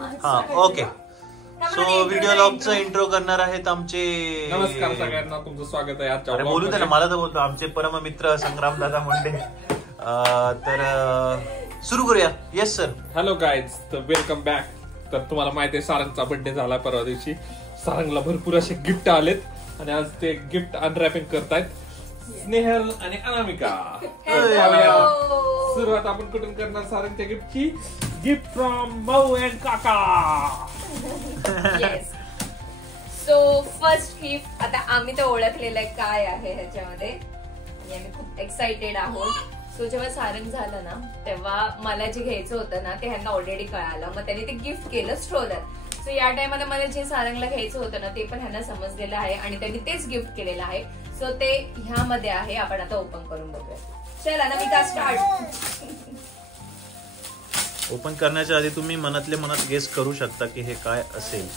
हा okay. So video लॉगचं intro करणार आहेत आमचे. नमस्कार सगळ्यांना, तुमचं स्वागत आहे आजच्या. अरे बोलू दे ना, मला तर बोलतो. आमचे परममित्र संग्राम दादा मुंडे. तर सुरू करूया. Yes sir. हॅलो गाईज, तर वेलकम बॅक. तर तुम्हाला माहिती आहे सारंगचा बर्थडे झाला परवा दिवशी. सारंगला भरपूर असे गिफ्ट आलेत आणि आज ते गिफ्ट अनरॅपिंग करतायत स्नेहल आणि अनामिका. सुरुवात आपण कुठून करणार सारंगच्या गिफ्टची? गिफ्ट फ्रॉम माऊ अँड काका. येस. सो फर्स्ट गिफ्ट आता आम्ही तर ओळखलेलं आहे काय आहे ह्याच्यामध्ये आणि आम्ही खूप एक्साइटेड आहोत. सो जेव्हा सारंग झालं ना तेव्हा मला जे घ्यायचं होतं ना ते ह्यांना ऑलरेडी कळालं. मग त्यांनी ते गिफ्ट केलं स्ट्रोलर. सो या टाइममध्ये मला जे सारंगला घ्यायचं होतं ना ते पण ह्यांना समजलेलं आहे आणि त्यांनी तेच गिफ्ट केलेलं आहे. सो ते ह्यामध्ये आहे. आपण आता ओपन करून बघूया. चला अनामिका स्टार्ट. ओपन करण्याच्या आधी तुम्ही मनातले मनात गेस करू शकता की हे काय असेल.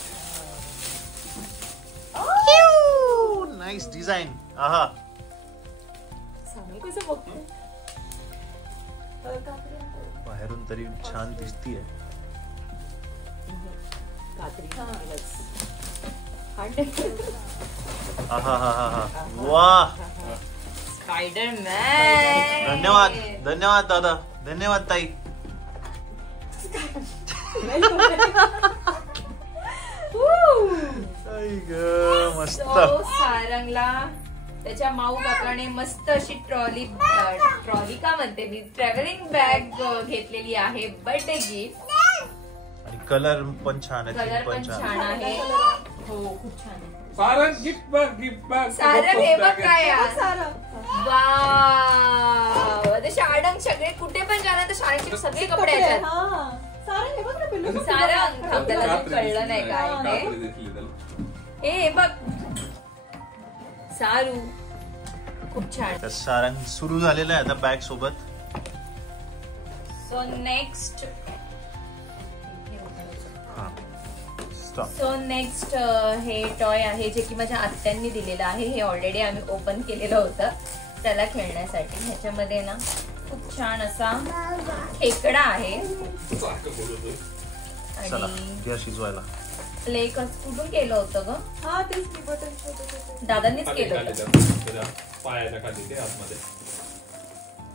Nice design. आहा, कसं बघतो बाहेरून तरी छान दिसतीये. आहा हा हा हा, वा. स्पायडरमॅन. धन्यवाद धन्यवाद दादा, धन्यवाद ताई. मस्त. सारंगला त्याच्या माऊ काकाने मस्त अशी ट्रॉली का म्हणते मी, ट्रॅव्हलिंग बॅग घेतलेली आहे बर्थडे गिफ्ट. आणि कलर पण छान आहे. कलर पण छान आहे. हो खूप छान आहे. सारंग गिफ्ट बघ, गिफ्ट बघ. सारंग हे बघ काय वाव. आता शाळंग सगळे कुठे पण जाणार तर शाळेचे सगळे कपडे आहेत. सारंग त्याला कळलं नाही काय हे बघ. सारू खूप छान. तर सारंग सुरू झालेलं आहे आता बॅग सोबत. सो नेक्स्ट हे टॉय आहे जे की माझ्या आत्यांनी दिलेलं आहे. हे ऑलरेडी आम्ही ओपन केलेलं होतं त्याला खेळण्यासाठी. ह्याच्यामध्ये ना खूप छान असा खेकडा आहे आणि शिजवायला प्ले कुठून केलं होतं ग? दादांनीच केलं होतं.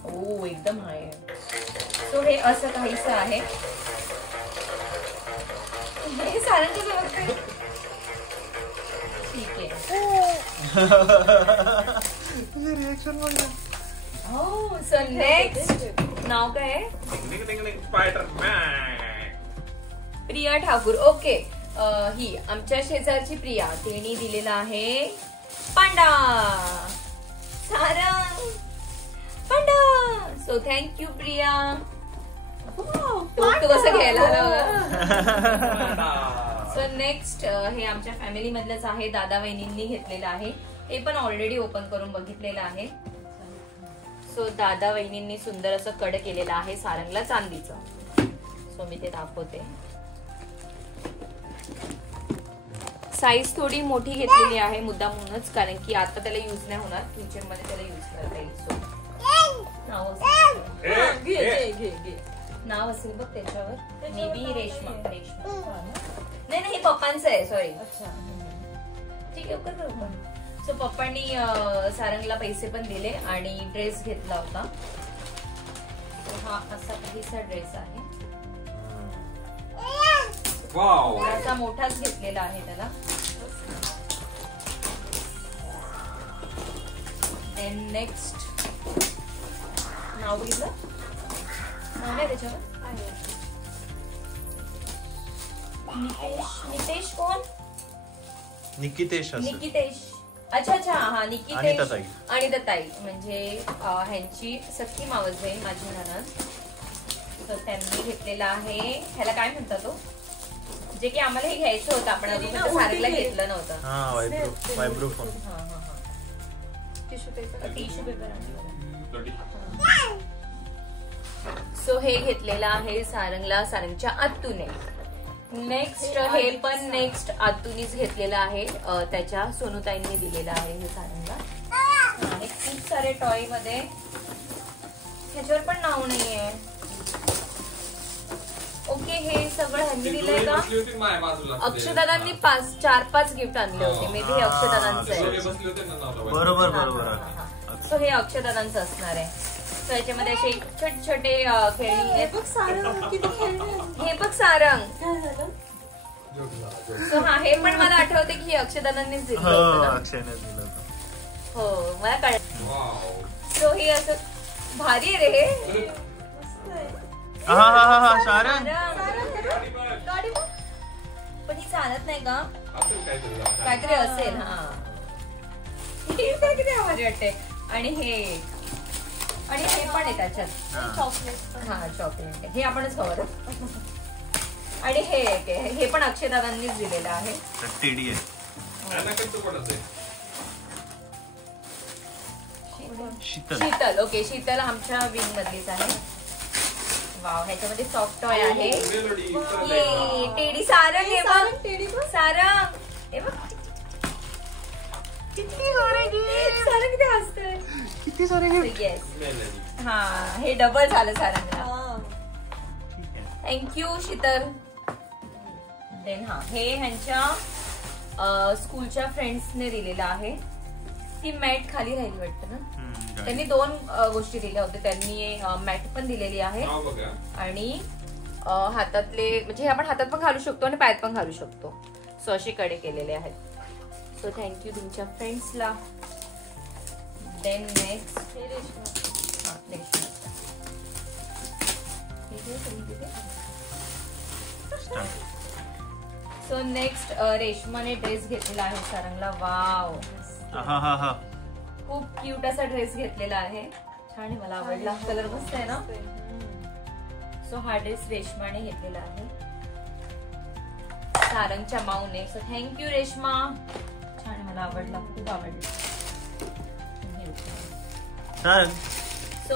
ओ एकदम आहे. सो हे असं काहीच आहे. हे सारंग ठीक आहे. हो. सो नेक्स्ट नाव काय आहे? प्रिया ठाकूर. ओके. ही आमच्या शेजारची प्रिया. तिने दिलेला आहे पांडा. सारंग पांडा. So thank you Priya. तू कसं घ्यायला आला. सो नेक्स्ट हे आमच्या फॅमिली मधलंच आहे. दादा वहिनींनी घेतलेलं आहे. हे पण ऑलरेडी ओपन करून बघितलेलं आहे. सो दादा वहिनींनी सुंदर असं कड केलेलं आहे सारंगला चांदीचं. सो मी ते दाखवते. साईज थोडी मोठी घेतलेली आहे मुद्दाम म्हणूनच, कारण की आता त्याला युज नाही होणार, फ्युचर मध्ये त्याला युज करता येईल. सो नाव असेल बघ त्याच्यावर. May be Reshma. नाही नाही पप्पांचं आहे. सॉरी. ठीक आहे ओके. सो पप्पांनी सारंगला पैसे पण दिले आणि ड्रेस घेतला होता. हा असा काहीसा ड्रेस आहे. थोडासा मोठाच घेतलेला आहे त्याला. नेक्स्ट नाव बघितलं? नाव नाही त्याच्यावर. नितेश कोण? निकितेश. निकितेश. अच्छा अच्छा हा निकितेश आणि दत्ताई म्हणजे ह्यांची सख्खी मावस बहीण माझी नणंद. तर त्यांनी घेतलेला आहे. ह्याला काय म्हणतात तो जे की आम्हाला हे घ्यायचं होतं आपण अजून सारंगला घेतलं नव्हतं. Tissue paper. सो हे घेतलेलं आहे सारंगला सारंगच्या आत्तूने. नेक्स्ट हे पण नेक्स्ट आत्तूनीच घेतलेलं आहे. त्याच्या सोनूताईंनी दिलेलं आहे हे सारंगला. खूप सारे टॉय मध्ये ह्याच्यावर पण नाव नाहीये. ओके हे सगळं ह्यांनी दिलंय का? बसली होती माझ्या बाजूला. अक्षदादांनी 4-5 गिफ्ट आणले होते. मे बी हे अक्षदादांचं आहे. सगळे बसले होते ना नवरा-बायको. बरोबर बरोबर. सो हे अक्षदादांचं असणार आहे. सो याच्यामध्ये असे छोटे छोटे खेळणी आहेत. हे बघ सारंग. सो हा हे पण मला आठवते की हे अक्षदादांनीच दिलं होतं ना. अक्षयने दिलं होतं. हो मला कळलं. वाव. सो हे असं भारी आहे रे हे. हा सारंग. गाडी बघ. पण ही चालत नाही का? असेल काहीतरी. काहीतरी असेल. हा हे काहीतरी भारी वाटते. आणि हे पण आहे त्याच्यात. हा चॉकलेट आहे. हे आपणच खबर. आणि हे पण अक्षयदादांनीच दिलेलं आहे. टेडी आहे. अनाकंच पण असेल. शीतल. ओके शीतल आमच्या विंग मधलीच आहे. वाव ह्याच्यामध्ये सॉफ्ट टॉय आहे. मेलोडी. ये टेडी सारंग हे बघ. सारंग हे बघ. सारंग किती हसतंय. किती सारे गिफ्ट. येस. मेलोडी. हा हे डबल झालं सारंगला. थँक्यू शीतल. देन हा हे ह्यांच्या स्कूलच्या फ्रेंड्सने दिलेलं आहे. ती मॅट खाली राहिली वाटतं ना. त्यांनी 2 गोष्टी दिल्या होत्या. त्यांनी मॅट पण दिलेली आहे नाव बघा. आणि हातातले म्हणजे हे आपण हातात पण घालू शकतो आणि पायात पण घालू शकतो. सो असे कडे केलेले आहेत. सो थँक्यू तुमच्या फ्रेंड्सला. देन नेक्स्ट सो नेक्स्ट रेशमाने ड्रेस घेतलेला आहे सारंगला. वाव खूप क्यूट असा ड्रेस घेतलेला आहे. छान आहे. मला आवडला. कलर मस्त आहे ना. सो हा ड्रेस रेशमाने घेतलेला आहे सारंगच्या माऊने. So thank you Reshma. छान आहे. मला आवडला. खूप आवडला. सो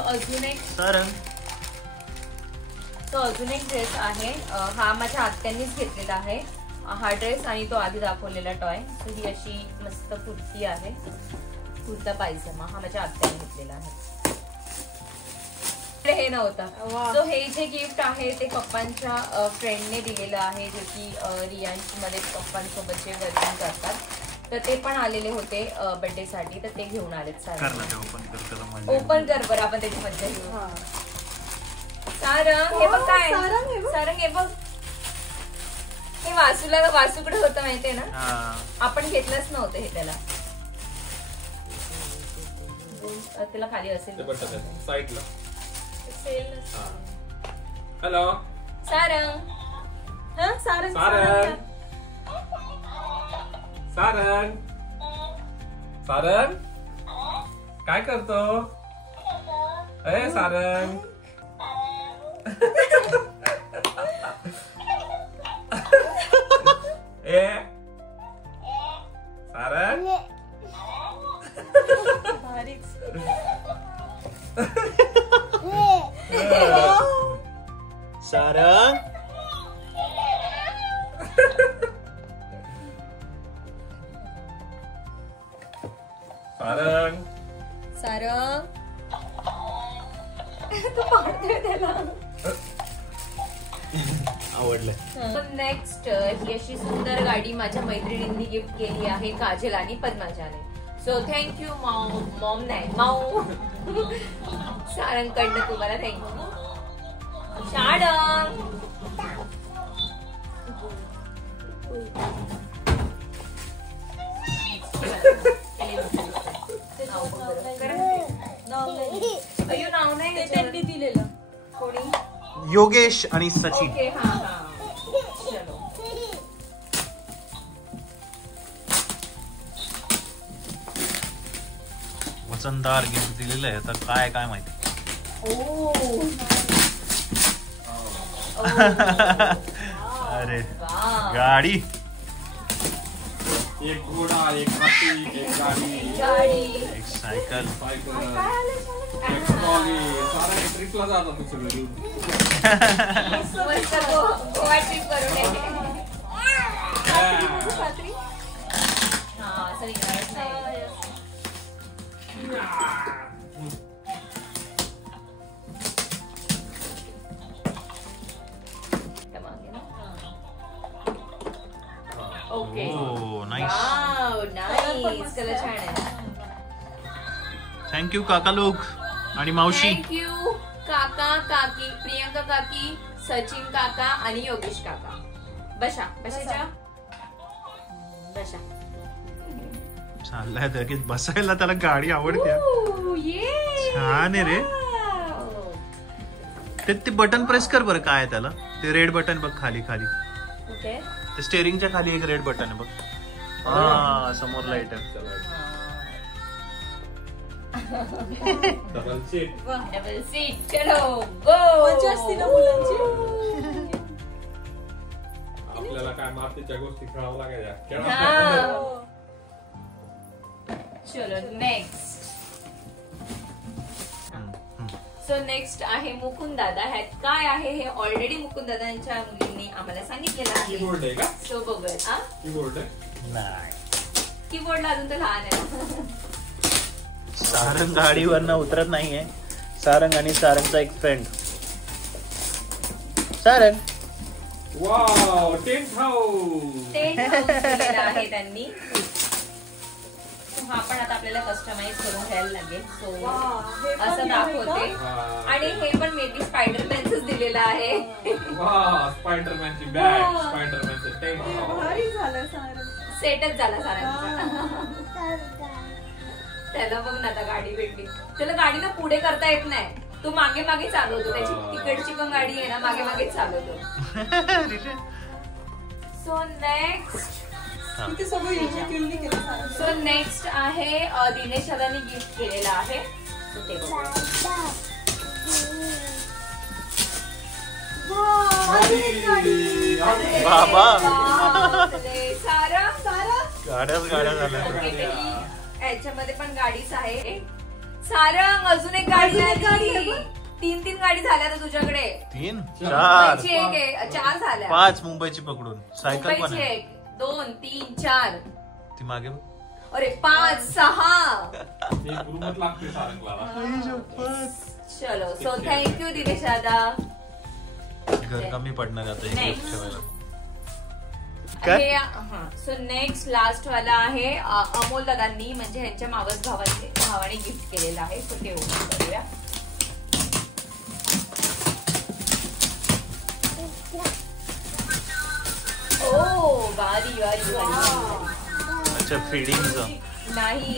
अजून एक ड्रेस आहे. हा माझ्या आत्यांनीच घेतलेला आहे हा ड्रेस. आणि तो आधी दाखवलेला टॉय. सो ही अशी मस्त कुर्ती आहे. कुर्ता पायजमा हा माझ्या आत्याने घेतलेला आहे. हे नव्हतं. सो हे जे गिफ्ट आहे ते पप्पांच्या फ्रेंडने दिलेलं आहे. जे की रियांश मध्ये पप्पांसोबत जे वर्किंग करतात. तर ते पण आलेले होते बर्थडे साठी. तर ते घेऊन आलेत. ओपन कर बरं आपण त्याची मज्जा घेऊ. सारंग हे बघ काय. सारंग हे बघ. हे वासूकडे होतं माहितीये ना. आपण घेतलंच नव्हतं हे. त्याला खाली असेल साईडला. हॅलो सारंग. सारंग. सारंग. सारंग काय करतो. अरे सारंग. ए सारंग. सारंग. सारंग. सारंग तू पाहतोय त्याला. आवडलं. नेक्स्ट ही अशी सुंदर गाडी माझ्या मैत्रिणींनी गिफ्ट केली आहे काजल आणि पद्माजाने. सो थँक्यू मॉम नाही माऊ. सारंग कडनं तुम्हाला थँक्यू. शाळंग अयो नाव नाही त्यांनी दिलेलं. कोणी. योगेश आणि सचिन. ओके हा चलो. वजनदार गिफ्ट दिलेलं आहे. तर काय माहिती. अरे गाडी. एक घोडा, एक हाती, एक गाडी, एक सायकल. एक ट्रॉली. सारा ट्रिपला जात होतो सगळं. मस्त गोवा ट्रिप करून हा असं निघणारच नाही. ओके हो नाईस. वाव नाईस कलर छान आहे. थँक्यू काका लोक आणि मावशी. थँक्यू काका काकी, प्रियंका काकी, सचिन काका आणि योगेश काका. बसा बसायच्या बसा. चाललाय लगेच बसायला, त्याला गाडी आवडते. Ooh, yeah. छान आहे रे. Wow. ते बटन प्रेस कर बरं. काय आहे त्याला, ते रेड बटन बघ खाली खाली. Okay. ते स्टेअरिंगच्या खाली एक रेड बटन आहे बघ. हा समोर लाईट आहे. Double seat. Double seat. चलो गो. मजा असते ना मुलांची. आपल्याला काय मातीच्या गोष्टी खेळावं लागायच्या. हा. चलो नेक्स्ट. सो नेक्स्ट आहे मुकुंद दादा. ह्यात काय आहे हे ऑलरेडी मुकुंद दादांच्या मुलींनी आम्हाला सांगितलेलं आहे. कीबोर्ड आहे का? सो बघूया. कीबोर्ड आहे. नाही, कीबोर्डला अजून तर लहान आहे. सारंग गाडीवरनं उतरत नाहीये. सारंग आणि सारंगचा एक friend Sarang. Wow tent house. Tent house दिलेला आहे त्यांनी. हा पण आता आपल्याला कस्टमाइज करून घ्यायला लागेल. सो असं दाखवते. आणि हे पण मेबी स्पायडरमॅनच दिलेलं आहे. वा स्पायडरमॅनची बॅग, स्पायडरमॅनचं टेंट हाऊस. भारी झालं सारं. सेटच झाला सारा. त्याला बघ ना आता गाडी भेटली. त्याला गाडीला पुढे करता येत नाही. तो मागे मागे चालवतो. त्याची तिकडची पण गाडी आहे ना मागे मागे चालवतो. So next. किती सगळं युनिक केलं सारं. सो नेक्स्ट आहे दिनेश दादांनी गिफ्ट केलेलं आहे. So ते बघूया. बाबा. बापरे. सारा गाड्याच गाड्या झाल्या. याच्यामध्ये पण गाडीच आहे. सारंग अजून एक गाडी आली. तीन गाडी झाल्या तर तुझ्याकडे. 3 मुंबईची 4 एक आहे. 4 झाल्या. 5 मुंबईची पकडून. सायकल पण मुंबईची आहे. 1 2 3 4. ती मागे बघ. अरे 5 6. एक रूमच लागते सारंगला. चलो सो थँक्यू दिनेश दादा. घर कमी पडणार आता हे Next. gift ठेवायला. काय? सो नेक्स्ट लास्ट वाला आहे अमोल दादांनी, म्हणजे ह्यांच्या मावस भावाने गिफ्ट केलेलं आहे. सो ते ओपन करूया. ओ भारी भारी भारी. अच्छा फिडिंगचं नाही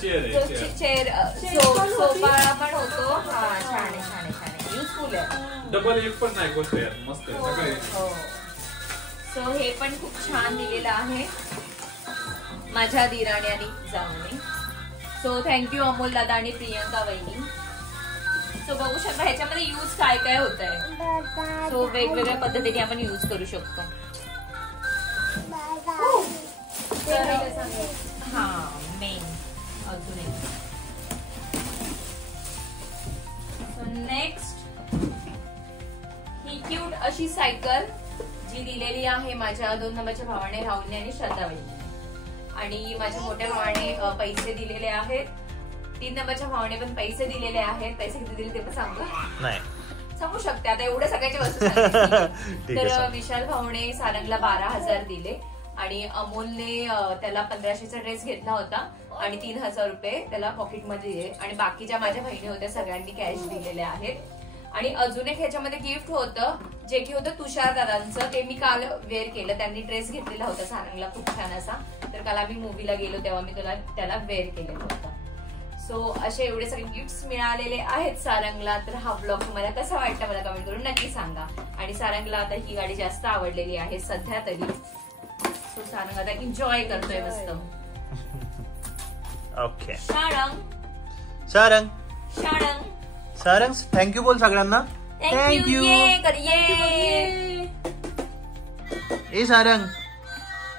चेअर आहे चेअर. चेअर सोफा पण होतो. हा छान आहे छान आहे छान आहे. युजफुल आहे. डबल एक पण नाही गोष्ट आहे. मस्त आहे सगळे. सो हे पण खूप छान दिलेलं आहे माझ्या दिराने आणि जावने. सो थँक्यू अमोल दादा आणि प्रियंका वहिनी. सो बघू शकता ह्याच्यामध्ये यूज काय काय होत आहे. सो वेगवेगळ्या पद्धतीने आपण यूज करू शकतो. हा मेन अजून एक. नेक्स्ट ही क्यूट अशी सायकल जी दिलेली आहे माझ्या 2 नंबरच्या भावाने राहुलने आणि श्रद्धावळीने. आणि माझ्या मोठ्या भावाने पैसे दिलेले आहेत. 3 नंबरच्या भावाने पण पैसे दिलेले आहेत. पैसे किती दिले ते पण सांगू नाही सांगू शकते आता. एवढ्या सगळ्याच्या वस्तू सांगितल्या. ठीक आहे, तर सांग. विशाल भाऊने सारंगला 12,000 दिले. आणि अमोलने त्याला 1500चा ड्रेस घेतला होता आणि 3,000 रुपये त्याला पॉकेटमध्ये दिले. आणि बाकीच्या माझ्या बहिणी होत्या सगळ्यांनी कॅश दिलेले आहेत. आणि अजून एक ह्याच्यामध्ये गिफ्ट होतं जे की होतं तुषार दादांचं. ते मी काल वेअर केलं. त्यांनी ड्रेस घेतलेला होता सारंगला खूप छान असा. तर काल आम्ही मूवीला गेलो तेव्हा मी त्याला वेअर केलेलं होतं. सो असे एवढे सगळे गिफ्ट्स मिळालेले आहेत सारंगला. तर हा ब्लॉग तुम्हाला कसा वाटला मला कमेंट करून नक्की सांगा. आणि सारंगला आता ही गाडी जास्त आवडलेली आहे सध्या तरी. सो सारंग आता एन्जॉय करतोय मस्त. ओके. सारंग सारंग सारंग सारंग थँक्यू बोल सगळ्यांना. थँक्यू. ये कर ये. ए सारंग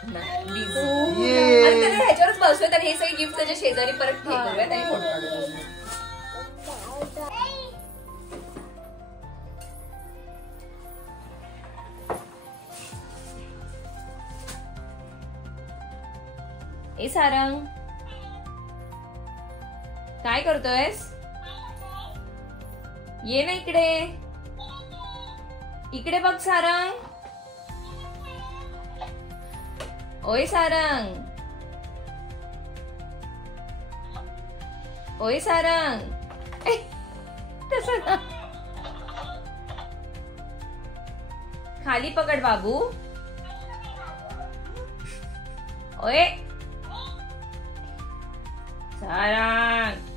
ये. आणि त्याला ह्याच्यावरच बसतोय. तर हे सगळे गिफ्ट त्याच्या शेजारी परत ठेवूया आणि फोटो काढूया. ए सारंग काय करतोयस. ये ना इकडे. इकडे बघ सारंग. ओय सारंग, ओय सारंग. तसं ना. खाली पकड बाबू. ओय सारंग.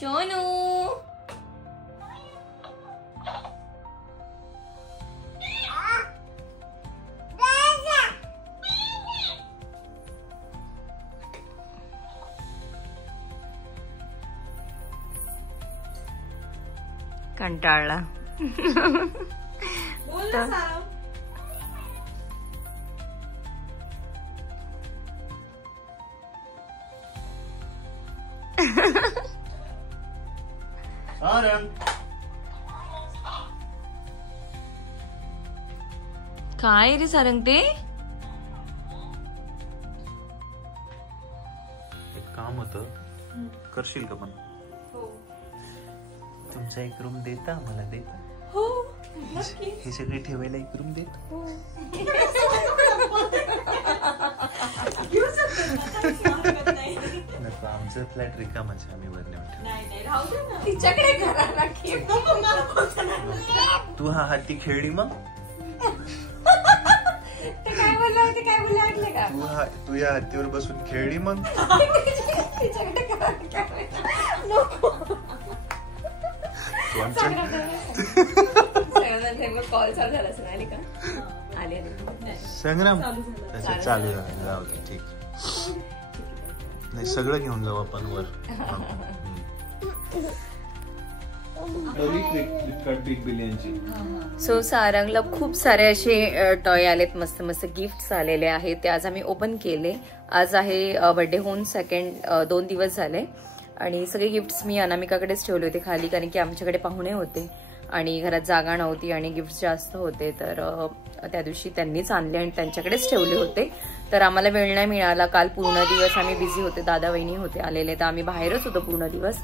सोनू. कंटाळला. बोल ना सारंग. काय रे सारंग ते? एक काम होतं, करशील का पण? हो तुमचा एक रूम देता मला देता? हो नक्की. हे सगळे ठेवायला एक रूम देता? घेऊ शकतो ना, काहीच हरकत नाही. नको, आमचं फ्लॅट रिकामाच आहे, आम्ही वर नेऊन ठेवू. नाही नाही राहू दे ना. तिच्याकडे घराला घे. नको मला बोलता ना. तू हा हाती खेळली मग? ते काय बोलला होते, काय बोलला ऐकलं का? तू या हत्तीवर बसून खेळली मग? तिच्याकडे घराला घे. नको. तू आमच्या कॉल चालू झाला असेल, आली का? आली आली. संग्राम चालू झालं. अच्छा चालू झालं, जाऊ दे, ठीक. नाही, सगळं घेऊन जाऊ आपण वर. बिग बिलियनची. सो सारंगला खूप सारे असे टॉय आलेत, मस्त मस्त गिफ्ट्स आलेले आहेत. ते आज आम्ही ओपन केले. आज आहे बर्थडे होऊन 2 दिवस झाले आणि सगळे गिफ्ट्स मी अनामिकाकडेच ठेवले होते खाली, कारण की आमच्याकडे पाहुणे होते आणि घरात जागा नव्हती आणि गिफ्ट्स जास्त होते. तर त्या दिवशी त्यांनीच आणले आणि त्यांच्याकडेच ठेवले होते. तर आम्हाला वेळ नाही मिळाला. काल पूर्ण दिवस आम्ही बिझी होते, दादा वहिनी होते आलेले, तर आम्ही बाहेरच होतो पूर्ण दिवस.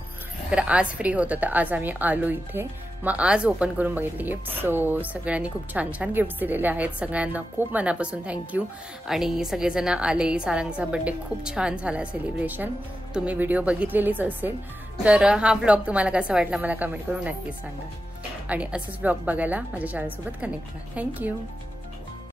तर आज फ्री होतं, तर आज आम्ही आलो इथे. मग आज ओपन करून बघितले गिफ्ट. सो सगळ्यांनी खूप छान छान गिफ्ट्स दिलेले आहेत. सगळ्यांना खूप मनापासून थँक्यू. आणि सगळेजण आले. सारंगचा बर्थडे खूप छान झाला सेलिब्रेशन. तुम्ही व्हिडिओ बघितलेलीच असेल. तर हा ब्लॉग तुम्हाला कसा वाटला मला कमेंट करून नक्कीच सांगा. आणि असंच ब्लॉग बघायला माझ्या चॅनलसोबत कनेक्ट राहा. थँक्यू.